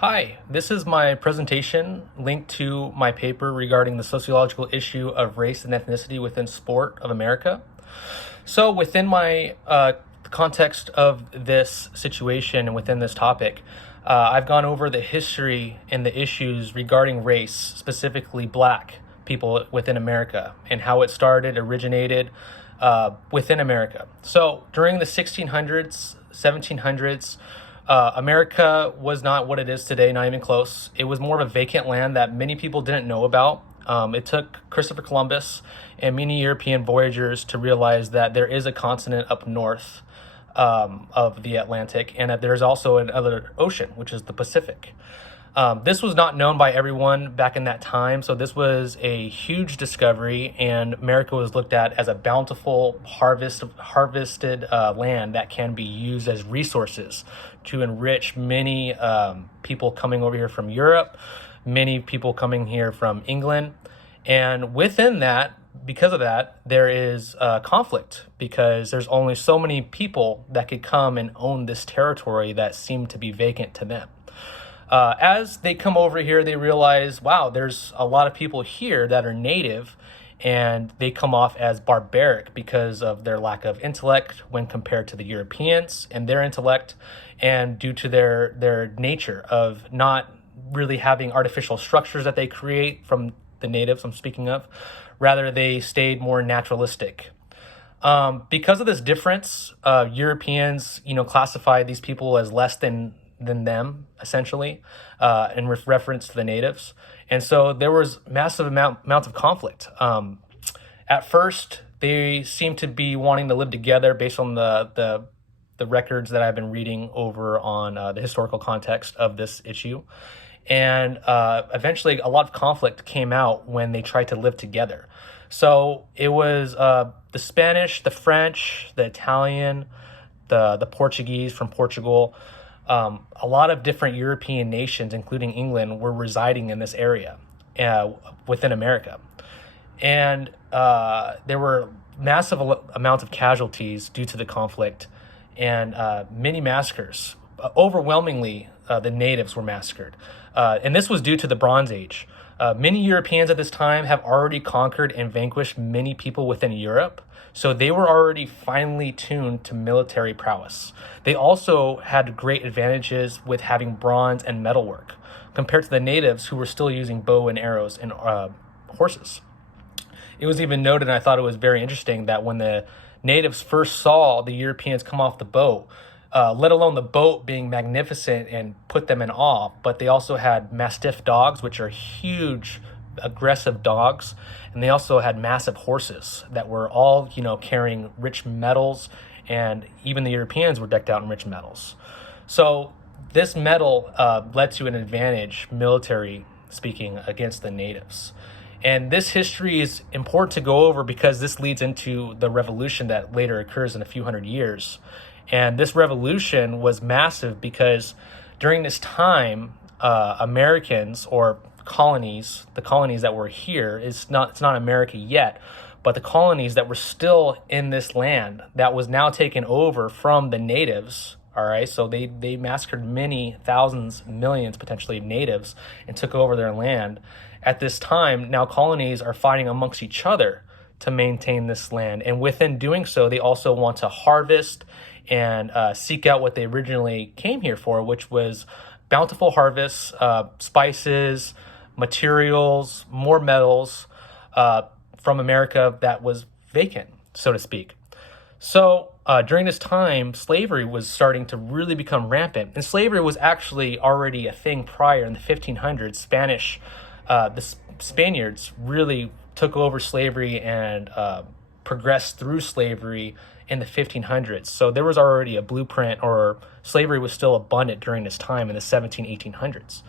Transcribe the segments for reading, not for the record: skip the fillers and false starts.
Hi, this is my presentation linked to my paper regarding the sociological issue of race and ethnicity within sport of America. So within my context of this situation and within this topic, I've gone over the history and the issues regarding race, specifically black people within America, and how it originated within America. So during the 1600s, 1700s, America was not what it is today, not even close. It was more of a vacant land that many people didn't know about. It took Christopher Columbus and many European voyagers to realize that there is a continent up north of the Atlantic, and that there's also another ocean, which is the Pacific. This was not known by everyone back in that time, so this was a huge discovery, and America was looked at as a bountiful harvested land that can be used as resources to enrich many people coming over here from Europe, many people coming here from England, and within that, because of that, there is conflict because there's only so many people that could come and own this territory that seemed to be vacant to them. As they come over here, they realize, wow, there's a lot of people here that are native, and they come off as barbaric because of their lack of intellect when compared to the Europeans and their intellect, and due to their nature of not really having artificial structures that they create from the natives I'm speaking of. Rather, they stayed more naturalistic. Because of this difference, Europeans, classified these people as less than them, essentially, in reference to the natives. And so there was massive amounts of conflict. At first, they seemed to be wanting to live together based on the records that I've been reading over on the historical context of this issue. And eventually, a lot of conflict came out when they tried to live together. So it was the Spanish, the French, the Italian, the Portuguese from Portugal. A lot of different European nations, including England, were residing in this area within America. And there were massive amounts of casualties due to the conflict and many massacres. Overwhelmingly, the natives were massacred. And this was due to the Bronze Age. Many Europeans at this time have already conquered and vanquished many people within Europe, so they were already finely tuned to military prowess. They also had great advantages with having bronze and metalwork, compared to the natives who were still using bow and arrows and horses. It was even noted, and I thought it was very interesting, that when the natives first saw the Europeans come off the boat, let alone the boat being magnificent and put them in awe, but they also had Mastiff dogs, which are huge, aggressive dogs, and they also had massive horses that were all, carrying rich metals, and even the Europeans were decked out in rich metals. So this metal led to an advantage, military speaking, against the natives. And this history is important to go over because this leads into the revolution that later occurs in a few hundred years. And this revolution was massive because during this time, Americans or colonies, the colonies that were here, it's not America yet, but the colonies that were still in this land that was now taken over from the natives. All right, so they massacred many thousands, millions potentially of natives and took over their land. At this time, now colonies are fighting amongst each other to maintain this land. And within doing so, they also want to harvest and seek out what they originally came here for, which was bountiful harvests, spices, materials, more metals from America that was vacant, so to speak. So during this time, slavery was starting to really become rampant. And slavery was actually already a thing prior in the 1500s. The Spaniards really took over slavery and progressed through slavery in the 1500s. So there was already a blueprint, or slavery was still abundant during this time in the 1800s.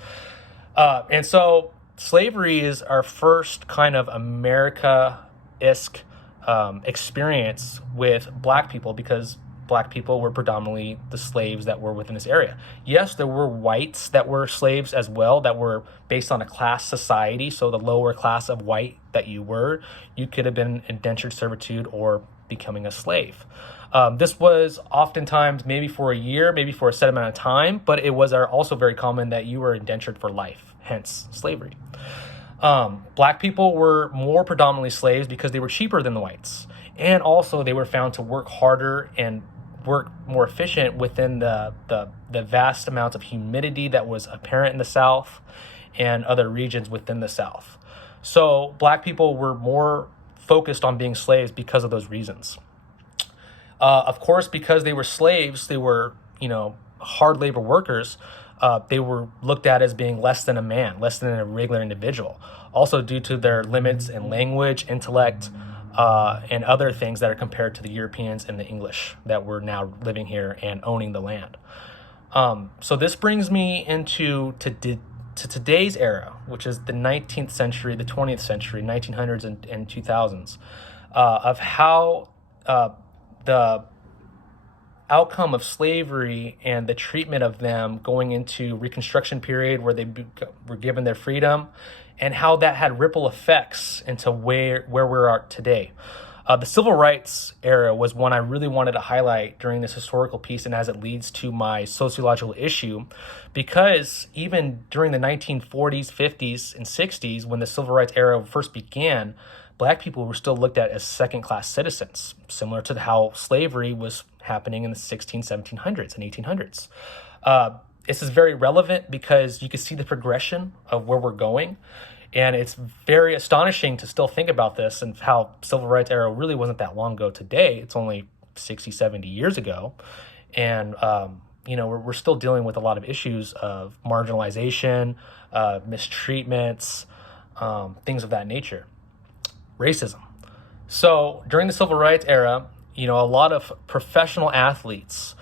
And so slavery is our first kind of America-esque experience with black people, because black people were predominantly the slaves that were within this area. Yes, there were whites that were slaves as well, that were based on a class society. So the lower class of white that you could have been indentured servitude or becoming a slave. This was oftentimes maybe for a year, maybe for a set amount of time, but it was also very common that you were indentured for life, hence slavery. Black people were more predominantly slaves because they were cheaper than the whites. And also they were found to work harder and work more efficient within the vast amounts of humidity that was apparent in the South and other regions within the South. So black people were more focused on being slaves because of those reasons. Of course, because they were slaves, they were, hard labor workers. They were looked at as being less than a man, less than a regular individual. Also due to their limits in language, intellect, and other things that are compared to the Europeans and the English that were now living here and owning the land. So this brings me into to today's era, which is the 19th century, the 20th century, 1900s and 2000s, of how the outcome of slavery and the treatment of them going into Reconstruction period where they were given their freedom, and how that had ripple effects into where we are today. The civil rights era was one I really wanted to highlight during this historical piece, and as it leads to my sociological issue, because even during the 1940s, 50s, and 60s, when the civil rights era first began, black people were still looked at as second-class citizens, similar to how slavery was happening in the 1700s and 1800s. This is very relevant because you can see the progression of where we're going. And it's very astonishing to still think about this and how civil rights era really wasn't that long ago today. It's only 60, 70 years ago. And, we're still dealing with a lot of issues of marginalization, mistreatments, things of that nature. Racism. So during the civil rights era, a lot of professional athletes,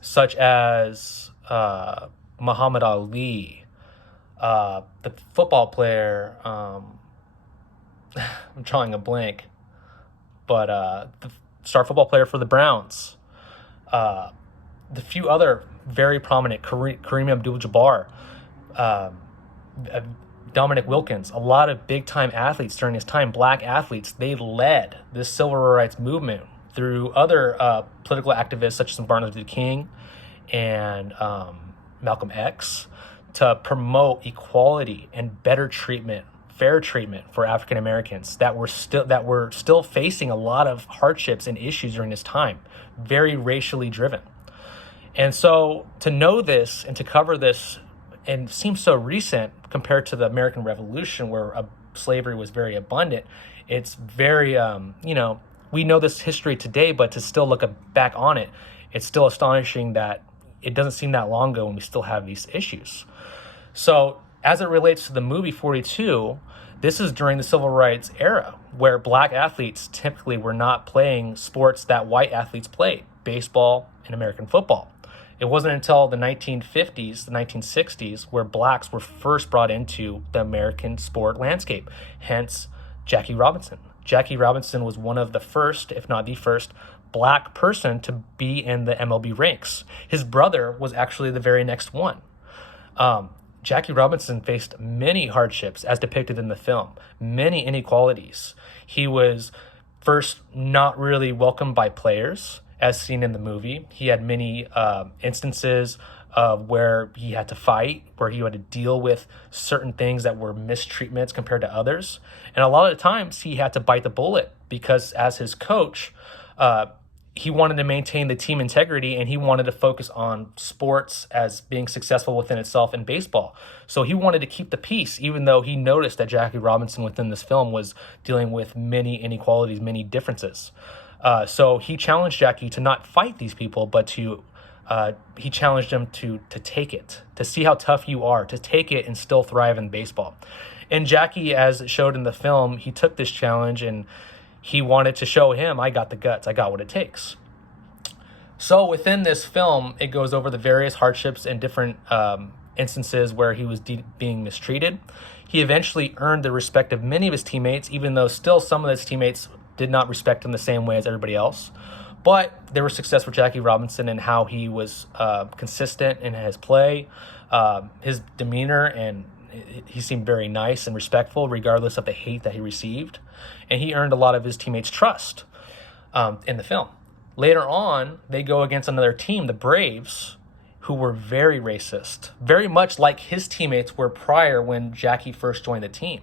such as Muhammad Ali, the football player, I'm drawing a blank, but the star football player for the Browns, the few other very prominent, Kareem Abdul-Jabbar, Dominic Wilkins, a lot of big-time athletes during his time, black athletes, they led this civil rights movement through other political activists such as Martin Luther King and Malcolm X to promote equality and better treatment, fair treatment for African Americans that were still facing a lot of hardships and issues during this time, very racially driven. And so to know this and to cover this, and it seems so recent compared to the American Revolution where slavery was very abundant, it's very, we know this history today, but to still look back on it, it's still astonishing that it doesn't seem that long ago when we still have these issues. So as it relates to the movie 42, this is during the civil rights era where black athletes typically were not playing sports that white athletes played, baseball and American football. It wasn't until the 1950s, the 1960s, where blacks were first brought into the American sport landscape, hence Jackie Robinson. Jackie Robinson was one of the first, if not the first, black person to be in the MLB ranks. His brother was actually the very next one. Jackie Robinson faced many hardships as depicted in the film, many inequalities. He was first not really welcomed by players, as seen in the movie. He had many instances of where he had to fight, where he had to deal with certain things that were mistreatments compared to others. And a lot of the times he had to bite the bullet because as his coach, he wanted to maintain the team integrity and he wanted to focus on sports as being successful within itself in baseball. So he wanted to keep the peace, even though he noticed that Jackie Robinson within this film was dealing with many inequalities, many differences. So he challenged Jackie to not fight these people, but he challenged him to take it, to see how tough you are, to take it and still thrive in baseball. And Jackie, as it showed in the film, he took this challenge and he wanted to show him, I got the guts, I got what it takes. So within this film, it goes over the various hardships and different instances where he was being mistreated. He eventually earned the respect of many of his teammates, even though still some of his teammates did not respect him the same way as everybody else. But there was success for Jackie Robinson in how he was consistent in his play, his demeanor, and he seemed very nice and respectful regardless of the hate that he received. And he earned a lot of his teammates' trust. in the film. Later on, they go against another team, the Braves, who were very racist, very much like his teammates were prior when Jackie first joined the team.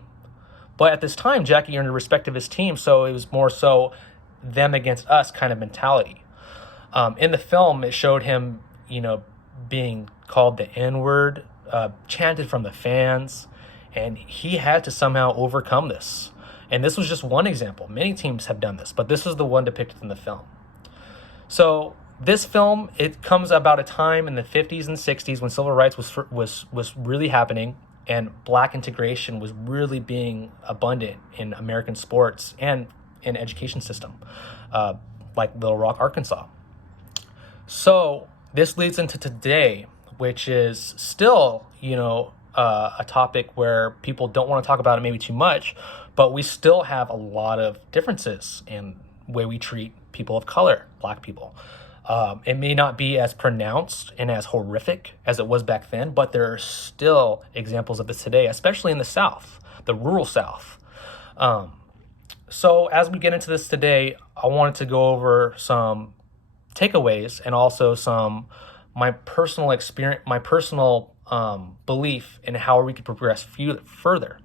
But at this time, Jackie earned the respect of his team, so it was more so them against us kind of mentality. In the film, it showed him, being called the N-word, chanted from the fans, and he had to somehow overcome this. And this was just one example. Many teams have done this, but this is the one depicted in the film. So this film, it comes about a time in the 50s and 60s when civil rights was really happening, and black integration was really being abundant in American sports and in education system, like Little Rock, Arkansas. So this leads into today, which is still, a topic where people don't want to talk about it maybe too much, but we still have a lot of differences in the way we treat people of color, black people. It may not be as pronounced and as horrific as it was back then, but there are still examples of this today, especially in the South, the rural South. So as we get into this today, I wanted to go over some takeaways and also my personal experience, my personal belief in how we could progress further.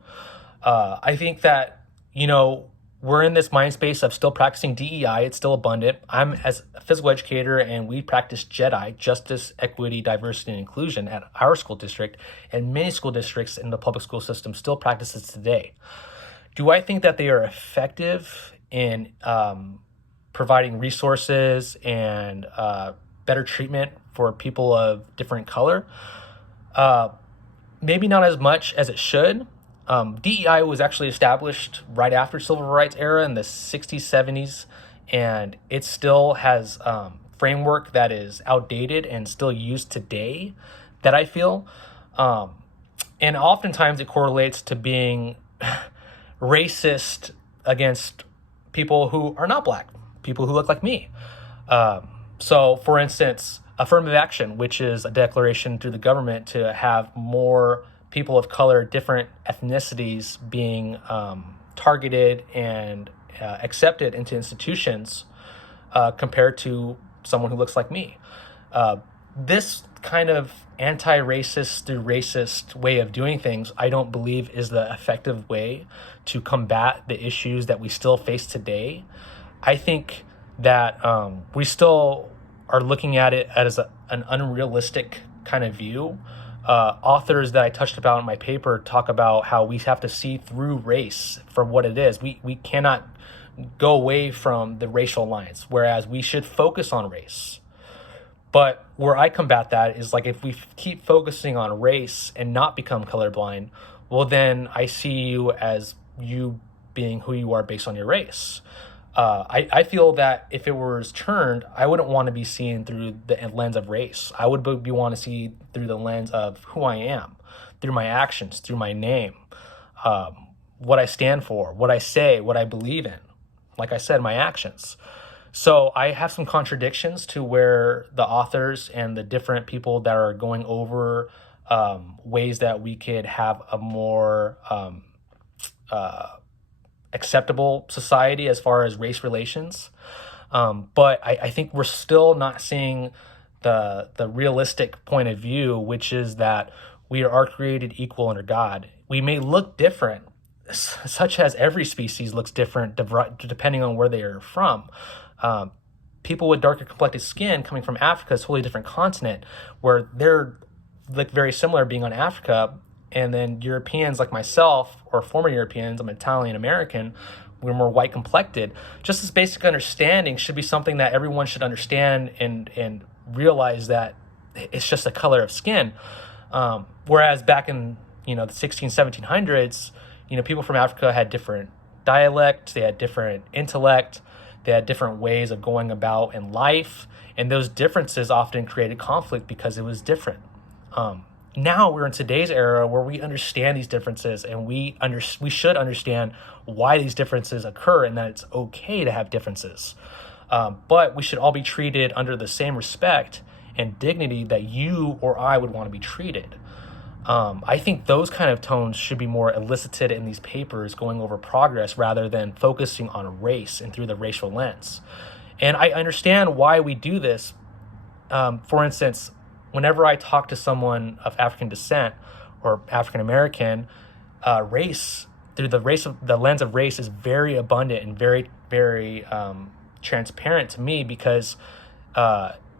I think that, we're in this mind space of still practicing DEI. It's still abundant. I'm as a physical educator, and we practice JEDI, Justice, Equity, Diversity, and Inclusion at our school district, and many school districts in the public school system still practice it today. Do I think that they are effective in providing resources and better treatment for people of different color? Maybe not as much as it should. DEI was actually established right after civil rights era in the 60s, 70s, and it still has framework that is outdated and still used today, that I feel. And oftentimes it correlates to being racist against people who are not black, people who look like me. So, for instance, affirmative action, which is a declaration through the government to have more people of color, different ethnicities being targeted and accepted into institutions compared to someone who looks like me. This kind of anti-racist through racist way of doing things, I don't believe is the effective way to combat the issues that we still face today. I think that we still are looking at it as an unrealistic kind of view. Authors that I touched about in my paper talk about how we have to see through race for what it is. We cannot go away from the racial lines, whereas we should focus on race. But where I combat that is, like, if we keep focusing on race and not become colorblind, well, then I see you as you being who you are based on your race. I feel that if it was turned, I wouldn't want to be seen through the lens of race. I would want to see through the lens of who I am, through my actions, through my name, what I stand for, what I say, what I believe in. Like I said, my actions. So I have some contradictions to where the authors and the different people that are going over ways that we could have a more acceptable society as far as race relations. But I think we're still not seeing the realistic point of view, which is that we are created equal under God. We may look different, such as every species looks different depending on where they are from. People with darker complected skin coming from Africa is a totally different continent, where they're look very similar being on Africa. And then Europeans like myself, or former Europeans, I'm Italian American, we're more white complected. Just this basic understanding should be something that everyone should understand and realize that it's just a color of skin. Whereas back in the 1700s, people from Africa had different dialect, they had different intellect, they had different ways of going about in life, and those differences often created conflict because it was different. Now we're in today's era where we understand these differences, and we should understand why these differences occur and that it's okay to have differences. But we should all be treated under the same respect and dignity that you or I would want to be treated. I think those kind of tones should be more elicited in these papers going over progress rather than focusing on race and through the racial lens. And I understand why we do this. For instance, whenever I talk to someone of African descent or African American, race through the lens of race is very abundant and very, very transparent to me, because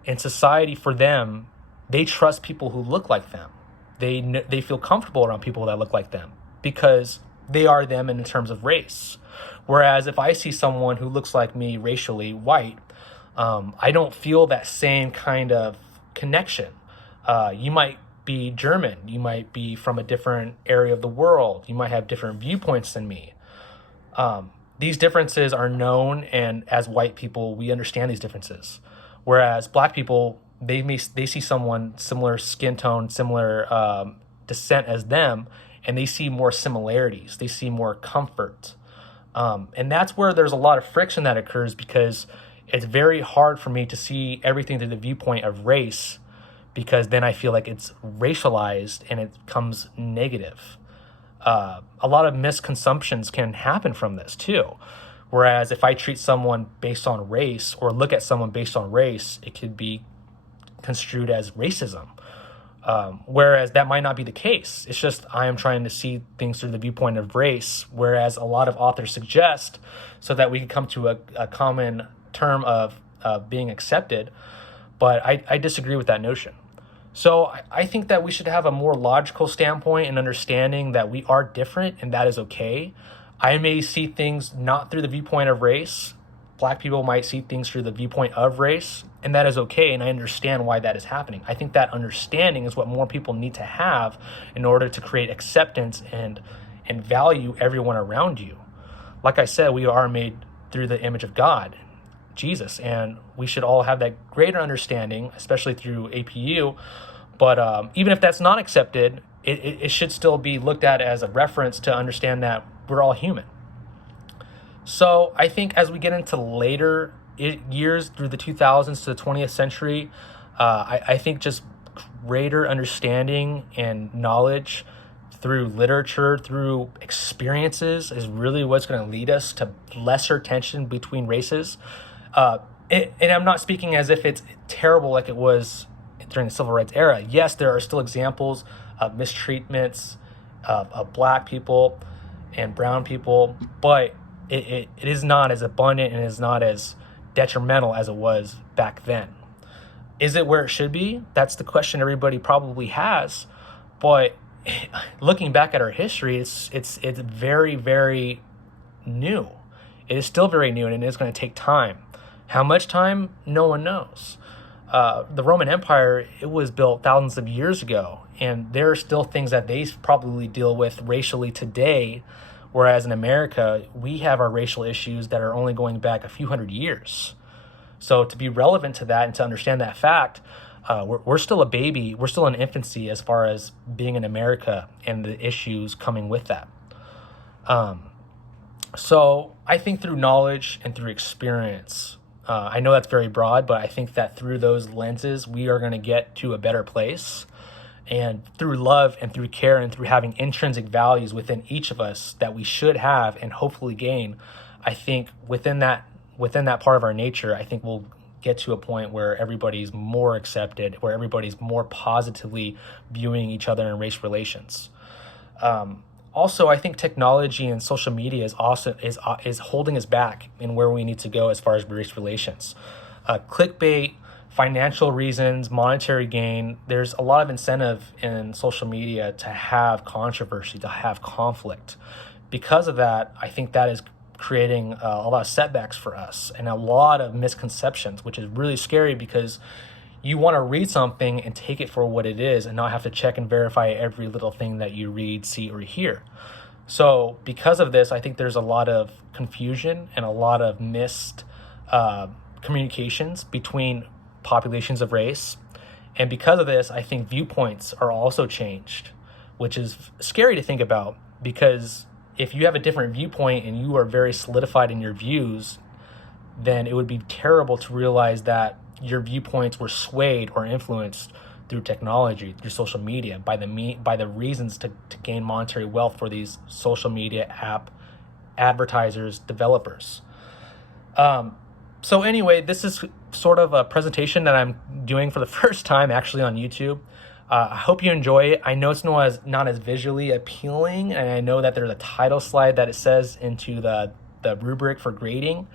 in society, for them, they trust people who look like them. They feel comfortable around people that look like them because they are them in terms of race. Whereas if I see someone who looks like me racially white, I don't feel that same kind of connection. You might be German, you might be from a different area of the world, you might have different viewpoints than me. These differences are known, and as white people, we understand these differences. Whereas black people, they see someone similar skin tone, similar descent as them, and they see more similarities. They see more comfort, and that's where there's a lot of friction that occurs, because it's very hard for me to see everything through the viewpoint of race, because then I feel like it's racialized and it becomes negative. A lot of misconceptions can happen from this too. Whereas if I treat someone based on race or look at someone based on race, it could be construed as racism. Whereas that might not be the case. It's just I am trying to see things through the viewpoint of race, whereas a lot of authors suggest, so that we can come to a common term of being accepted. But I disagree with that notion. So I think that we should have a more logical standpoint and understanding that we are different, and that is okay. I may see things not through the viewpoint of race. Black people might see things through the viewpoint of race, and that is okay, and I understand why that is happening. I think that understanding is what more people need to have in order to create acceptance and value everyone around you. Like I said, we are made through the image of God, Jesus, and we should all have that greater understanding, especially through APU. But even if that's not accepted, it should still be looked at as a reference to understand that we're all human. So I think as we get into later years through the 2000s to the 20th century, I think just greater understanding and knowledge through literature, through experiences, is really what's going to lead us to lesser tension between races. And I'm not speaking as if it's terrible like it was during the civil rights era. Yes, there are still examples of mistreatments of black people and brown people, but it is not as abundant and is not as detrimental as it was back then. Is it where it should be? That's the question everybody probably has. But looking back at our history, it's very, very new. It is still very new, and it is going to take time. How much time? No one knows. The Roman Empire, it was built thousands of years ago, and there are still things that they probably deal with racially today, whereas in America, we have our racial issues that are only going back a few hundred years. So to be relevant to that and to understand that fact, we're still a baby, we're still in infancy as far as being in America and the issues coming with that. So I think through knowledge and through experience, I know that's very broad, but I think that through those lenses, we are going to get to a better place. And through love and through care and through having intrinsic values within each of us that we should have and hopefully gain, I think within that part of our nature, I think we'll get to a point where everybody's more accepted, where everybody's more positively viewing each other in race relations. Also, I think technology and social media is holding us back in where we need to go as far as race relations. Clickbait, financial reasons, monetary gain. There's a lot of incentive in social media to have controversy, to have conflict. Because of that, I think that is creating a lot of setbacks for us and a lot of misconceptions, which is really scary, because you want to read something and take it for what it is and not have to check and verify every little thing that you read, see, or hear. So because of this, I think there's a lot of confusion and a lot of missed communications between populations of race. And because of this, I think viewpoints are also changed, which is scary to think about, because if you have a different viewpoint and you are very solidified in your views, then it would be terrible to realize that your viewpoints were swayed or influenced through technology, through social media, by the reasons to gain monetary wealth for these social media app advertisers, developers. So anyway, this is sort of a presentation that I'm doing for the first time actually on YouTube. I hope you enjoy it. I know it's not as visually appealing, and I know that there's a title slide that it says into the rubric for grading,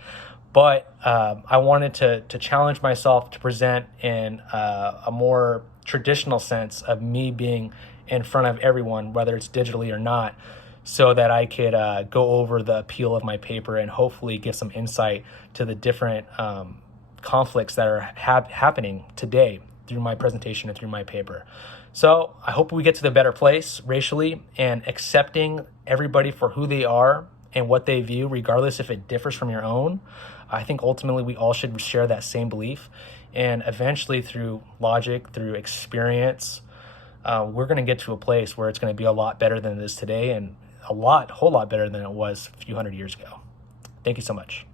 but I wanted to challenge myself to present in a more traditional sense of me being in front of everyone, whether it's digitally or not, so that I could go over the appeal of my paper and hopefully give some insight to the different conflicts that are happening today through my presentation and through my paper. So I hope we get to the better place racially and accepting everybody for who they are and what they view, regardless if it differs from your own. I think ultimately we all should share that same belief. And eventually through logic, through experience, we're going to get to a place where it's going to be a lot better than it is today, and whole lot better than it was a few hundred years ago. Thank you so much.